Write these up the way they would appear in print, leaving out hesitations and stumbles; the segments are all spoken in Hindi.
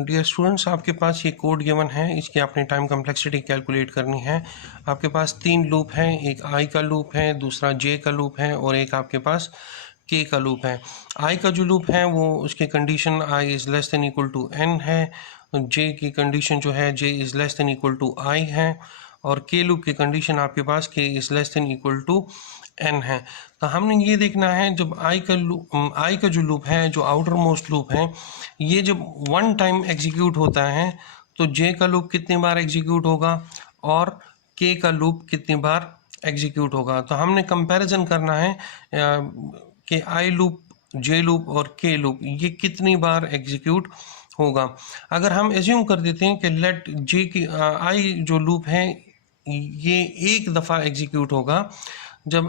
डियर स्टूडेंट्स, आपके पास ये कोड गिवन है, इसकी आपने टाइम कम्प्लेक्सिटी कैलकुलेट करनी है। आपके पास 3 लूप हैं, एक आई का लूप है, दूसरा जे का लूप है और एक आपके पास के का लूप है। आई का जो लूप है वो उसकी condition I is less than equal to N है, जे की कंडीशन जो है J is less than equal to I है और के लूप की कंडीशन आपके पास K is less than equal to N है। तो हमने ये देखना है जब आई का जो लूप है, जो आउटर मोस्ट लूप है, ये जब वन टाइम एग्जीक्यूट होता है तो जे का लूप कितनी बार एग्जीक्यूट होगा और के का लूप कितनी बार एग्जीक्यूट होगा। तो हमने कंपैरिजन करना है कि आई लूप, जे लूप और के लूप ये कितनी बार एग्जीक्यूट होगा। अगर हम एज्यूम कर देते हैं कि लेट जे की आई जो लूप है ये एक दफ़ा एग्जीक्यूट होगा, जब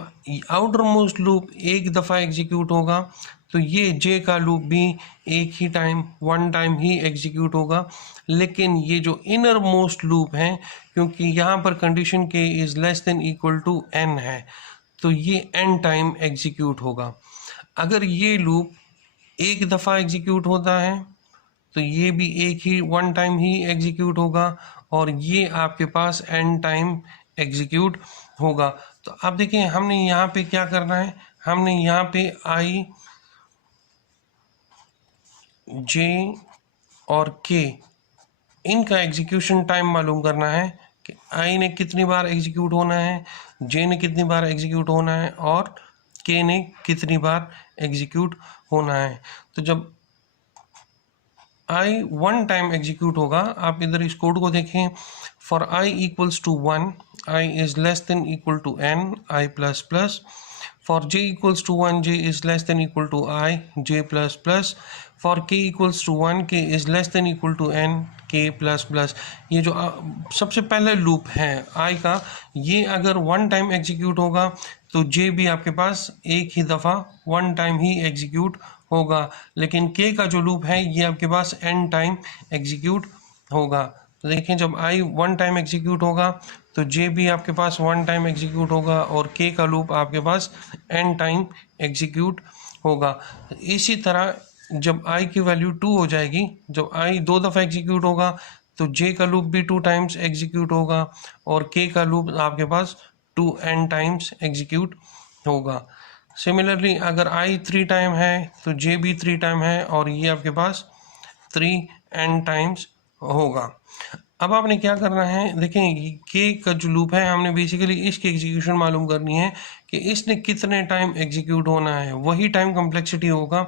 आउटर मोस्ट लूप एक दफ़ा एग्जीक्यूट होगा तो ये जे का लूप भी एक ही टाइम, वन टाइम ही एग्जीक्यूट होगा। लेकिन ये जो इनर मोस्ट लूप है, क्योंकि यहाँ पर condition k is less than equal to N है, तो ये एन टाइम एग्जीक्यूट होगा। अगर ये लूप एक दफ़ा एग्जीक्यूट होता है तो ये भी एक ही वन टाइम ही एग्जीक्यूट होगा और ये आपके पास एन टाइम एग्जीक्यूट होगा। तो अब देखिए हमने यहाँ पे क्या करना है, हमने यहाँ पे आई, जे और के इनका एग्जीक्यूशन टाइम मालूम करना है कि आई ने कितनी बार एग्जीक्यूट होना है, जे ने कितनी बार एग्जीक्यूट होना है और के ने कितनी बार एग्जीक्यूट होना है। तो जब आई वन टाइम एग्जीक्यूट होगा, आप इधर इस कोड को देखें, for i equals to 1 i is less than equal to n i plus plus, for j equals to 1 j is less than equal to I j plus plus, for k equals to 1 k is less than equal to n k plus plus। ये जो सबसे पहले लूप है I का, ये अगर वन टाइम एग्जीक्यूट होगा तो j भी आपके पास एक ही दफ़ा वन टाइम ही एग्जीक्यूट होगा, लेकिन k का जो लूप है ये आपके पास n टाइम एग्जीक्यूट होगा। तो देखें जब I वन टाइम एग्जीक्यूट होगा तो जे भी आपके पास वन टाइम एग्जीक्यूट होगा और के का लूप आपके पास एन टाइम एग्जीक्यूट होगा। इसी तरह जब आई की वैल्यू 2 हो जाएगी, जब आई दो दफ़ा एग्जीक्यूट होगा तो जे का लूप भी 2 टाइम्स एग्जीक्यूट होगा और के का लूप आपके पास 2n टाइम्स एग्जीक्यूट होगा। सिमिलरली अगर आई 3 टाइम है तो जे भी 3 टाइम है और ये आपके पास 3n टाइम्स होगा। अब आपने क्या करना है, देखें के का जो लूप है हमने बेसिकली इसकी एग्जीक्यूशन मालूम करनी है कि इसने कितने टाइम एग्जीक्यूट होना है, वही टाइम कम्प्लेक्सिटी होगा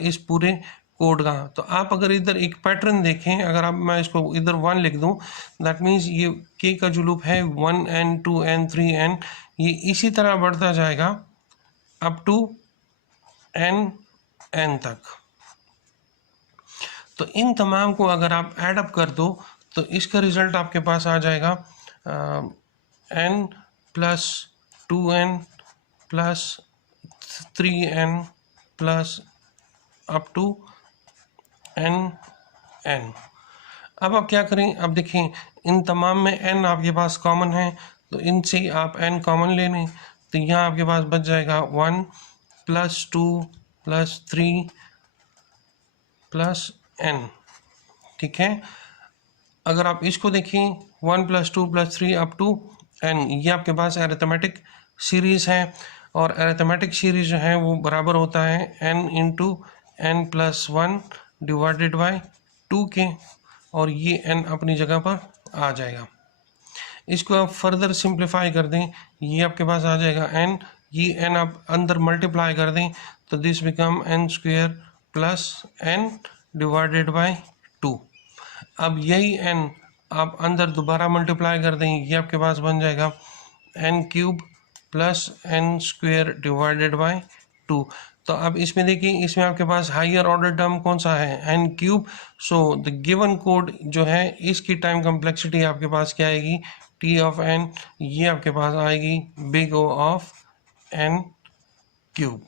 इस पूरे कोड का। तो आप अगर इधर एक पैटर्न देखें, अगर आप मैं इसको इधर 1 लिख दूं, दैट मीन्स ये के का जो लूप है 1n 2n 3n ये इसी तरह बढ़ता जाएगा अप टू n तक। तो इन तमाम को अगर आप ऐड अप कर दो तो इसका रिजल्ट आपके पास आ जाएगा n plus 2n plus 3n plus up to n। अब आप क्या करें, अब देखें इन तमाम में n आपके पास कॉमन है तो इनसे आप n कॉमन ले लें, तो यहाँ आपके पास बच जाएगा 1 प्लस 2 प्लस 3 प्लस n। ठीक है, अगर आप इसको देखें 1 plus 2 plus 3 to to n, ये आपके पास अरिथमेटिक सीरीज़ है और अरिथमेटिक सीरीज़ जो है वो बराबर होता है n into n plus 1 divided by 2 के, और ये n अपनी जगह पर आ जाएगा। इसको आप फर्दर सिंप्लीफाई कर दें, ये आपके पास आ जाएगा n, ये n आप अंदर मल्टीप्लाई कर दें तो this become n square plus n divided by 2। अब यही n आप अंदर दोबारा मल्टीप्लाई कर दें, ये आपके पास बन जाएगा n cube plus n square divided by 2। तो अब इसमें देखिए, इसमें आपके पास हायर ऑर्डर टर्म कौन सा है, n cube. So the given code जो है इसकी टाइम कम्प्लेक्सिटी आपके पास क्या आएगी, t ऑफ n, ये आपके पास आएगी big O of n cube.